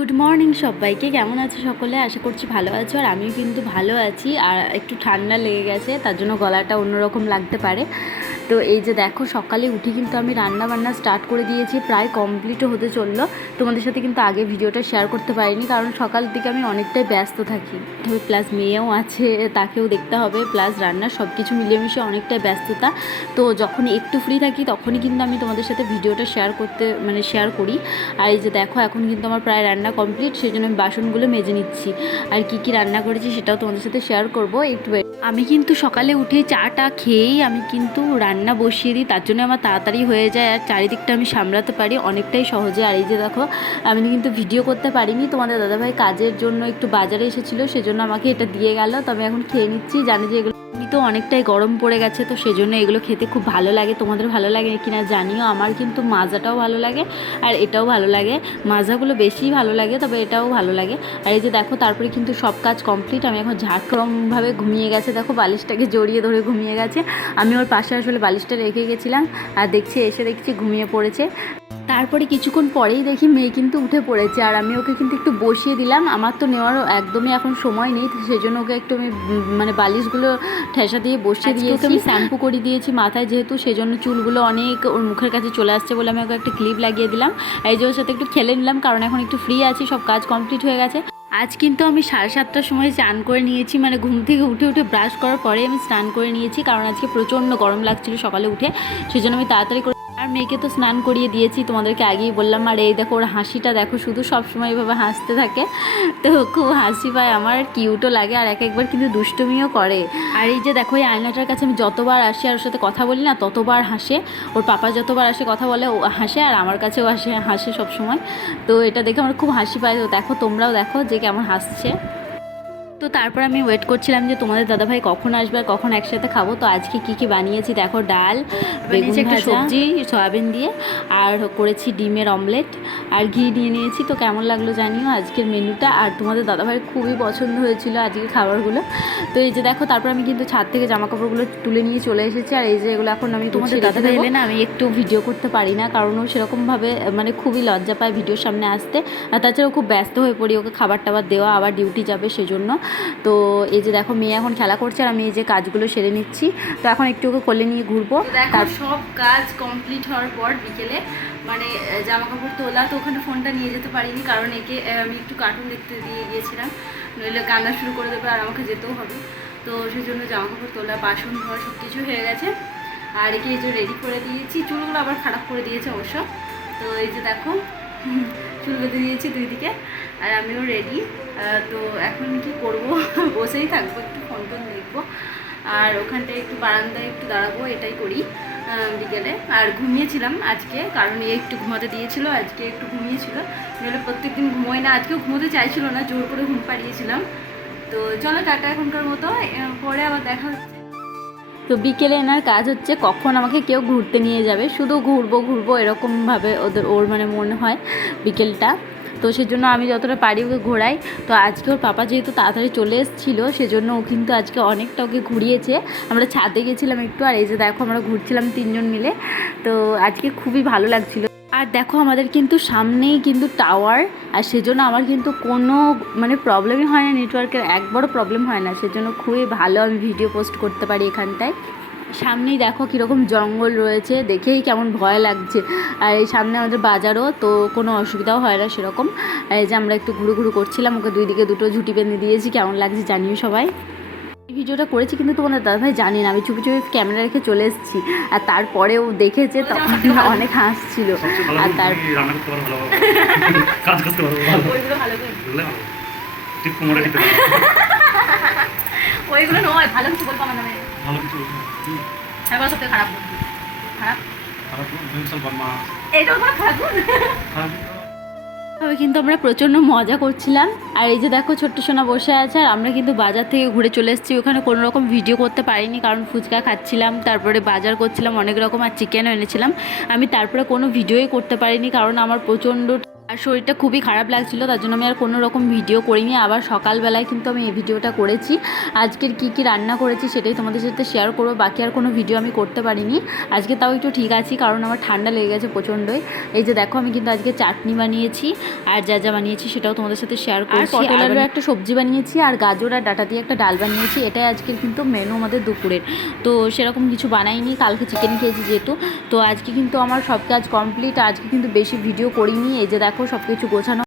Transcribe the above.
Good morning সবাইকে। কেমন আছো সকলে? আশা করছি ভালো আছো। আর আমিও কিন্তু ভালো আছি। আর একটু ঠান্ডা লেগে গেছে, তার জন্য গলাটা অন্যরকম লাগতে পারে। তো এই যে দেখো, সকালে উঠে কিন্তু আমি রান্না বান্না স্টার্ট করে দিয়েছি, প্রায় কমপ্লিটও হতে চলল। তোমাদের সাথে কিন্তু আগে ভিডিওটা শেয়ার করতে পারিনি, কারণ সকাল থেকে আমি অনেকটাই ব্যস্ত থাকি। তবে প্লাস মেয়েও আছে, তাকেও দেখতে হবে প্লাস রান্না সব কিছু মিলেমিশে অনেকটাই ব্যস্ততা। তো যখন একটু ফ্রি থাকি, তখনই কিন্তু আমি তোমাদের সাথে ভিডিওটা শেয়ার করতে মানে শেয়ার করি। আর এই যে দেখো, এখন কিন্তু আমার প্রায় রান্না কমপ্লিট সেই জন্য আমি বাসনগুলো মেজে নিচ্ছি। আর কি কি রান্না করেছি সেটাও তোমাদের সাথে শেয়ার করব, একটু। আমি কিন্তু সকালে উঠে চাটা খেয়েই আমি কিন্তু রান্না বসিয়ে দিই, তার জন্য আমার তাড়াতাড়ি হয়ে যায় আর চারিদিকটা আমি সামলাতে পারি, অনেকটাই সহজে। আর এই যে দেখো, আমি কিন্তু ভিডিও করতে পারিনি, তোমাদের দাদাভাই কাজের জন্য একটু বাজারে এসেছিল, সেজন্য আমাকে এটা দিয়ে গেল। তবে এখন খেয়ে নিচ্ছি, জানি যে এগুলো তো অনেকটাই গরম পড়ে গেছে, তো সেজন্য এগুলো খেতে খুব ভালো লাগে। তোমাদের ভালো লাগে কিনা জানিও, আমার কিন্তু মাজাটাও ভালো লাগে আর এটাও ভালো লাগে। মাজাগুলো বেশি ভালো লাগে, তবে এটাও ভালো লাগে। আর এই যে দেখো, তারপরে কিন্তু সব কাজ কমপ্লিট। আমি এখন ঝাড়ক্রমভাবে ঘুমিয়ে গেছে। দেখো, বালিশটাকে জড়িয়ে ধরে ঘুমিয়ে গেছে। আমি ওর পাশে আসলে বালিশটা রেখে গেছিলাম। আর দেখছি, এসে দেখছি ঘুমিয়ে পড়েছে। তারপরে কিছুক্ষণ পরেই দেখি মেয়ে কিন্তু উঠে পড়েছে আর আমি ওকে কিন্তু একটু বসিয়ে দিলাম। আমার তো নেওয়ার একদমই এখন সময় নেই সেই জন্য ওকে একটু আমি মানে বালিশগুলো ঠেসা দিয়ে বসিয়ে দিয়েছি। আমি শ্যাম্পু করে দিয়েছি মাথায় যেহেতু সেজন্য চুলগুলো অনেক ওর মুখের কাছে চলে আসছে বলে আমি ওকে একটা ক্লিপ লাগিয়ে দিলাম। এই যে ওর সাথে একটু খেলে নিলাম কারণ এখন একটু ফ্রি আছি সব কাজ কমপ্লিট হয়ে গেছে। আজ কিন্তু আমি সাড়ে সাতটার সময় স্নান করে নিয়েছি মানে ঘুম থেকে উঠে উঠে ব্রাশ করার পরে আমি স্নান করে নিয়েছি কারণ আজকে প্রচণ্ড গরম লাগছিল সকালে উঠে সেজন্য আমি তাড়াতাড়ি করে আর মেয়েকে তো স্নান করিয়ে দিয়েছি, তোমাদেরকে আগেই বললাম। আর এই দেখো, ওর হাসিটা দেখো, শুধু সবসময় এইভাবে হাসতে থাকে। তো খুব হাসি পায়, আমার কিউটও লাগে, আর এক একবার কিন্তু দুষ্টুমিও করে। আর এই যে দেখো, এই আয়নাটার কাছে আমি যতবার আসি, আর ওর সাথে কথা বলি না, ততবার হাসে। ওর পাপা যতবার আসে, কথা বলে, ও হাসে, আর আমার কাছেও আসে, হাসে সবসময়। তো এটা দেখে আমার খুব হাসি পায়। তো দেখো, তোমরাও দেখো যে কেমন হাসছে। তো তারপর আমি ওয়েট করছিলাম যে তোমাদের দাদাভাই কখন আসবে আর কখন একসাথে খাব। তো আজকে কি কি বানিয়েছি দেখো ডাল বেগুন একটা সবজি। সয়াবিন দিয়ে আর করেছি ডিমের অমলেট আর ঘি নিয়ে নিয়েছি। তো কেমন লাগল জানিও আজকের মেনুটা। আর তোমাদের দাদাভাইয়ের খুবই পছন্দ হয়েছিল আজকের খাবারগুলো। তো এই যে দেখো তারপর আমি কিন্তু ছাদ থেকে জামা কাপড়গুলো তুলে নিয়ে চলে এসেছি। আর এই যে এগুলো এখন আমি তোমাদের দাদাভাই এলে না আমি একটু ভিডিও করতে পারি না কারণ ও সেরকমভাবে মানে খুবই লজ্জা পায় ভিডিওর সামনে আসতে। আর তাছাড়াও খুব ব্যস্ত হয়ে পড়ি ওকে খাবার টাবার দেওয়া আবার ডিউটি যাবে সেজন্য। তো এই যে দেখো মেয়ে এখন খেলা করছে আর আমি এই যে কাজগুলো সেরে নিচ্ছি। তো এখন একটু ওকে কোলে নিয়ে ঘুরবো। তার সব কাজ কমপ্লিট হওয়ার পর বিকেলে মানে জামা কাপড় তোলা তো ওখানে ফোনটা নিয়ে যেতে পারিনি কারণ একে আমি একটু কার্টুন দেখতে দিয়ে গিয়েছিলাম। নইলে কান্না শুরু করে দেবে আর আমাকে যেতেও হবে। তো সেই জন্য জামা কাপড় তোলা বাসন ধোয়া সব কিছু হয়ে গেছে। আর একে এই যে রেডি করে দিয়েছি। চুলগুলো আবার খারাপ করে দিয়েছে অবশ্য। তো এই যে দেখো চুল বেঁধে দিয়েছি দুই দিকে। আর আমিও রেডি তো এখন কি করব? বসেই থাকব, একটু ফোন টোন দেখব। আর ওখানটায় একটু বারান্দায় একটু দাঁড়াবো, এটাই করি বিকেলে। আর ঘুমিয়েছিলাম আজকে, কারণ এ একটু ঘুমাতে দিয়েছিল, আজকে একটু ঘুমিয়েছিল। নাহলে প্রত্যেকদিন ঘুমোয় না, আজকেও ঘুমোতে চাইছিল না, জোর করে ঘুম পাড়িয়েছিলাম। তো চলো টাটা এখনকার মতো পরে আবার দেখা হচ্ছে। তো বিকেলে এনার কাজ হচ্ছে কখন আমাকে কেউ ঘুরতে নিয়ে যাবে, শুধু ঘুরবো ঘুরবো, এরকমভাবে ওদের, ওর মানে মনে হয় বিকেলটা। তো সেজন্য আমি যতটা পারি ওকে ঘোরাই। তো আজকে ওর পাপা যেহেতু তাড়াতাড়ি চলে এসেছিল, সেজন্য ও কিন্তু আজকে অনেকটা ওকে ঘুরিয়েছে। আমরা ছাদে গেছিলাম একটু, আর এই যে দেখো আমরা ঘুরছিলাম তিনজন মিলে। তো আজকে খুবই ভালো লাগছিল। আর দেখো আমাদের কিন্তু সামনেই কিন্তু টাওয়ার আর সেজন্য আমার কিন্তু কোনো মানে প্রবলেমই হয় না নেটওয়ার্কের একবারও প্রবলেম হয় না। সেজন্য খুবই ভালো আমি ভিডিও পোস্ট করতে পারি এখানটায়। সামনেই দেখো কীরকম জঙ্গল রয়েছে দেখেই কেমন ভয় লাগছে। আর এই সামনে আমাদের বাজারও তো কোনো অসুবিধাও হয় না সেরকম। এই যে আমরা একটু ঘুরু ঘুরু করছিলাম ওকে দুই দিকে দুটো ঝুটি বেঁধে দিয়েছি কেমন লাগছে জানিও সবাই। এই ভিডিওটা করেছি কিন্তু তোমাদের দাদাভাই জানি না আমি চুপি চুপি ক্যামেরা রেখে চলে এসেছি। আর তারপরেও দেখেছে তখন অনেক হাসছিল। আর তার ওইগুলো নয় ভালো কিছু বলব আমার নামে ভালো কিছু হ্যাঁ? খারাপ খারাপ খারাপ খারাপ গুণ। খারাপ তবে কিন্তু আমরা প্রচণ্ড মজা করছিলাম। আর এই যে দেখো ছোট্ট সোনা বসে আছে আর আমরা কিন্তু বাজার থেকে ঘুরে চলে এসেছি। ওখানে কোনো রকম ভিডিও করতে পারিনি কারণ ফুচকা খাচ্ছিলাম তারপরে বাজার করছিলাম অনেক রকম আর চিকেনও এনেছিলাম। আমি তারপরে কোনো ভিডিওই করতে পারিনি কারণ আমার প্রচণ্ড আর শরীরটা খুবই খারাপ লাগছিল তার জন্য আমি আর কোনো রকম ভিডিও করিনি। আবার সকালবেলায় কিন্তু আমি এই ভিডিওটা করেছি। আজকের কি কি রান্না করেছি সেটাই তোমাদের সাথে শেয়ার করব বাকি আর কোনো ভিডিও আমি করতে পারিনি। আজকে তাও একটু ঠিক আছি কারণ আমার ঠান্ডা লেগে গেছে প্রচণ্ডই। এই যে দেখো আমি কিন্তু আজকে চাটনি বানিয়েছি আর যা যা বানিয়েছি সেটাও তোমাদের সাথে শেয়ার করছি। পটল আলুর একটা সবজি বানিয়েছি আর গাজর আর ডাটা দিয়ে একটা ডাল বানিয়েছি। এটাই আজকের কিন্তু মেনু আমাদের দুপুরের। তো সেরকম কিছু বানাইনি কালকে চিকেন খেয়েছি যেহেতু। তো আজকে কিন্তু আমার সব কাজ কমপ্লিট আজকে কিন্তু বেশি ভিডিও করিনি। এই যে দেখো সব কিছু গোছানো